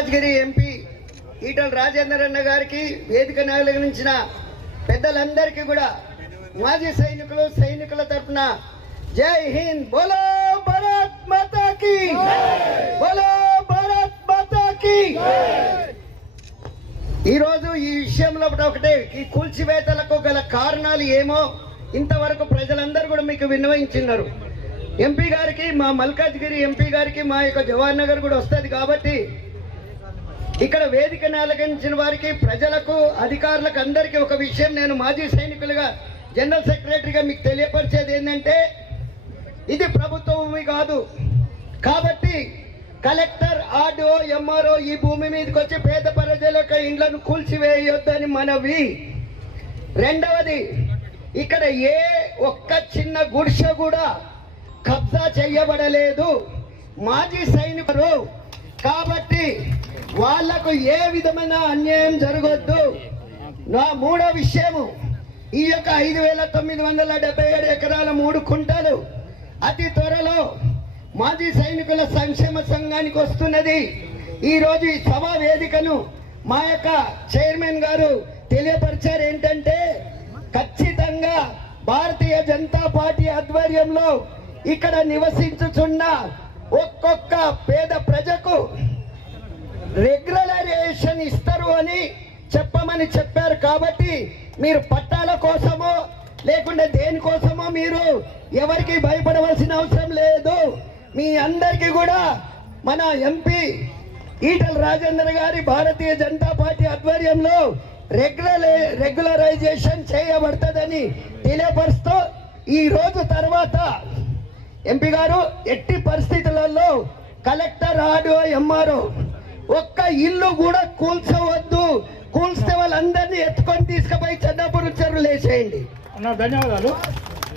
Rajgir MP Etela Rajender అన్న గారికి వేదిక నిర్వహించిన పెద్దలందరికీ కూడా మాజీ సైనికుల తరఫున జై హింద్, బోలో భారత్ మాతా కీ, బోలో భారత్ మాతా కీ. ఈరోజు ఈ విషయంలో ఒకటే, ఈ కూల్చివేతలకు గల కారణాలు ఏమో ఇంతవరకు ప్రజలందరూ కూడా మీకు విన్నవించినారు. ఎంపీ గారికి, మా మల్కాజ్గిరి ఎంపీ గారికి మా యొక్క జవహర్ నగర్ కూడా వస్తుంది కాబట్టి ఇక్కడ వేదికను అలంకరించిన వారికి, ప్రజలకు, అధికారులకు అందరికీ ఒక విషయం నేను మాజీ సైనికులుగా, జనరల్ సెక్రటరీగా మీకు తెలియపరిచేది ఏంటంటే, ఇది ప్రభుత్వ భూమి కాదు కాబట్టి కలెక్టర్, ఆర్డీఓ, ఎంఆర్ఓ ఈ భూమి మీదకి వచ్చి పేద ప్రజల యొక్క ఇండ్లను కూల్చివేయొద్దని మనవి. రెండవది, ఇక్కడ ఏ ఒక్క చిన్న గుడిసె కూడా కబ్జా చేయబడలేదు, మాజీ సైనికులు కాబట్టి వాళ్లకు ఏ విధమైన అన్యాయం జరగొద్దు. నా మూడో విషయము, ఈ యొక్క 5,977 ఎకరాల 3 కుంటలు అతి త్వరలో మాజీ సైనికుల సంక్షేమ సంఘానికి వస్తున్నది. ఈరోజు ఈ సభా వేదికను మా యొక్క చైర్మన్ గారు తెలియపరిచారు ఏంటంటే, ఖచ్చితంగా భారతీయ జనతా పార్టీ ఆధ్వర్యంలో ఇక్కడ నివసించుచున్న ఒక్కొక్క పేద ప్రజకు రెగ్యులరైజేషన్ ఇస్తారు అని చెప్పమని చెప్పారు. కాబట్టి మీరు పట్టాల కోసమో లేకుంటే దేనికోసమో మీరు ఎవరికి భయపడవలసిన అవసరం లేదు. మీ అందరికీ కూడా మన ఎంపీ ఈటల రాజేందర్ గారి భారతీయ జనతా పార్టీ ఆధ్వర్యంలో రెగ్యులరైజేషన్ చేయబడుతుందని తెలియపరుస్తూ, ఈ రోజు తర్వాత ఎంపీ గారు ఎట్టి పరిస్థితులలో కలెక్టర్, ఆర్డీఓ, ఎంఆర్ఓ ఒక్క ఇల్లు కూడా కూల్చవద్దు. కూల్స్తే వాళ్ళందరినీ ఎత్తుకొని తీసుకుపోయి చెన్నాపురం చెరువులు వేసేయండి. ధన్యవాదాలు.